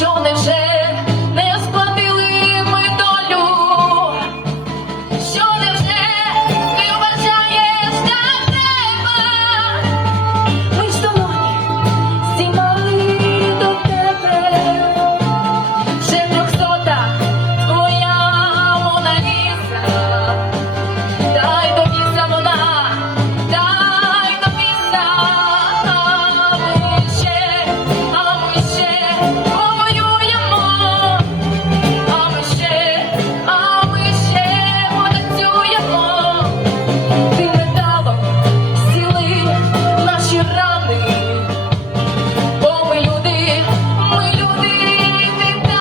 що невже не сплатили ми долю, що не